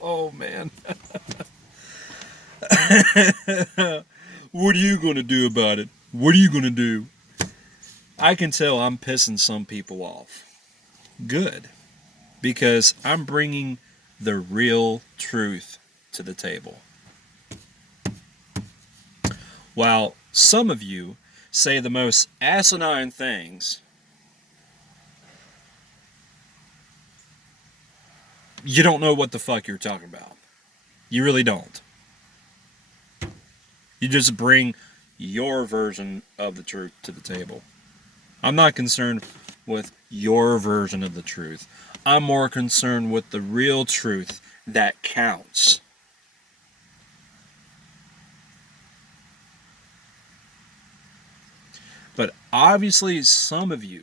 Oh, man. What are you going to do about it? What are you going to do? I can tell I'm pissing some people off. Good. Because I'm bringing the real truth to the table. While some of you say the most asinine things, you don't know what the fuck you're talking about. You really don't. You just bring your version of the truth to the table. I'm not concerned with your version of the truth. I'm more concerned with the real truth that counts. But obviously, some of you,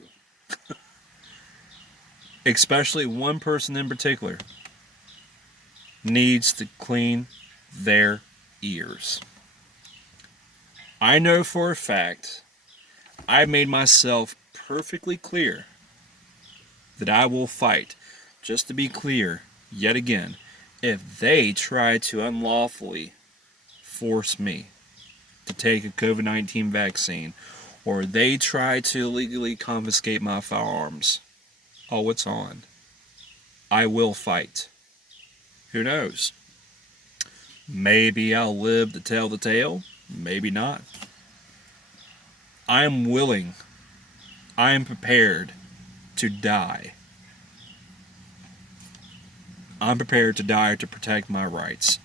especially one person in particular, needs to clean their ears. I know for a fact I made myself perfectly clear that I will fight. Just to be clear, yet again, if they try to unlawfully force me to take a COVID 19 vaccine, or they try to illegally confiscate my firearms, oh, it's on. I will fight. Who knows? Maybe I'll live to tell the tale. Maybe not. I am willing. I am prepared to die. I'm prepared to die to protect my rights,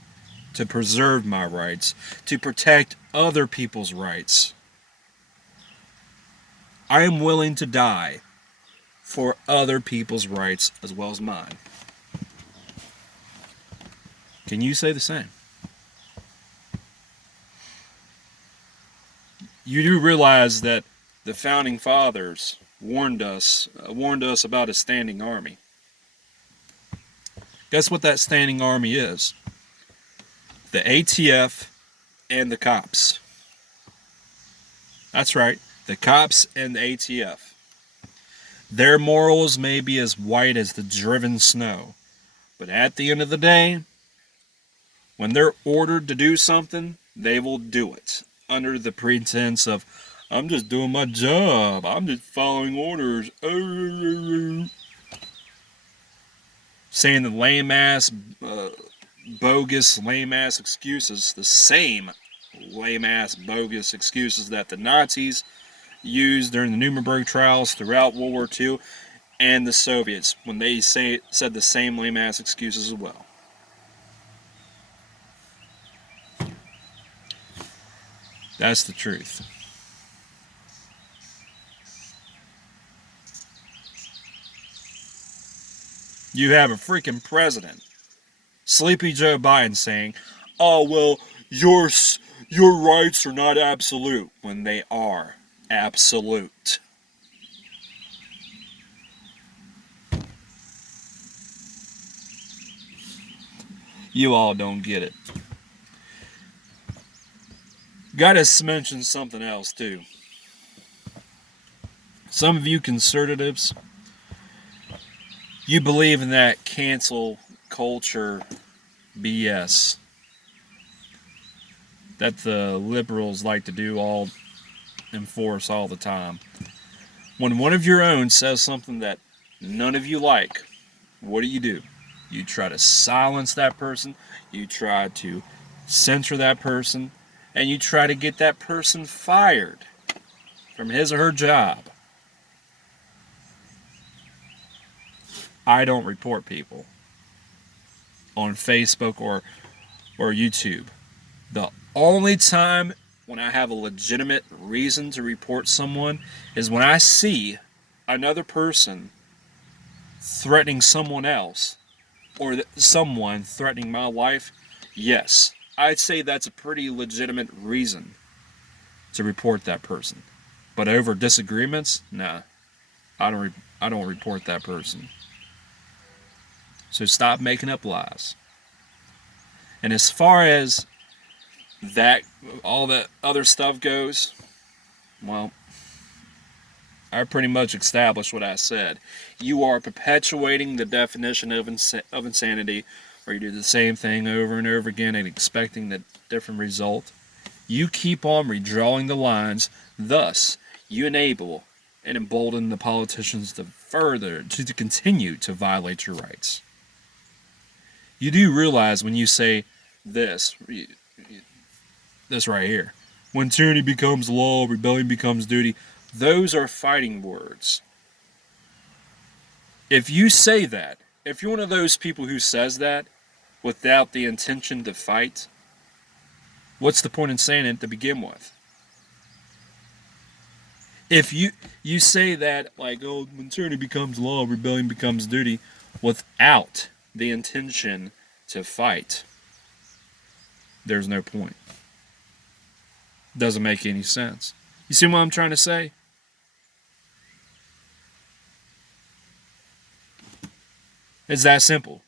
to preserve my rights, to protect other people's rights. I am willing to die for other people's rights as well as mine. Can you say the same? You do realize that the founding fathers warned us about a standing army. Guess what that standing army is? The ATF and the cops. That's right, the cops and the ATF. Their morals may be as white as the driven snow, but at the end of the day, when they're ordered to do something, they will do it under the pretense of, I'm just doing my job, I'm just following orders. Saying the lame ass, bogus, lame ass excuses, the same lame ass, bogus excuses that the Nazis used during the Nuremberg trials throughout World War II, and the Soviets when they said the same lame ass excuses as well. That's the truth. You have a freaking president, Sleepy Joe Biden, saying, "Oh well, your rights are not absolute," when they are absolute. You all don't get it. Gotta mention something else too. Some of you conservatives, you believe in that cancel culture BS that the liberals like to do all enforce all the time. When one of your own says something that none of you like, what do? You try to silence that person, you try to censor that person, and you try to get that person fired from his or her job. I don't report people on Facebook or YouTube. The only time when I have a legitimate reason to report someone is when I see another person threatening someone else or someone threatening my life. Yes, I'd say that's a pretty legitimate reason to report that person. But over disagreements, nah, I don't report that person. So stop making up lies. And as far as that all that other stuff goes, well, I pretty much established what I said. You are perpetuating the definition of insanity, where you do the same thing over and over again and expecting a different result. You keep on redrawing the lines, thus, you enable and embolden the politicians to continue to violate your rights. You do realize when you say this, this right here, when tyranny becomes law, rebellion becomes duty, those are fighting words. If you say that, if you're one of those people who says that without the intention to fight, what's the point in saying it to begin with? If you say that, like, oh, when tyranny becomes law, rebellion becomes duty, without the intention to fight, there's no point. Doesn't make any sense. You see what I'm trying to say? It's that simple.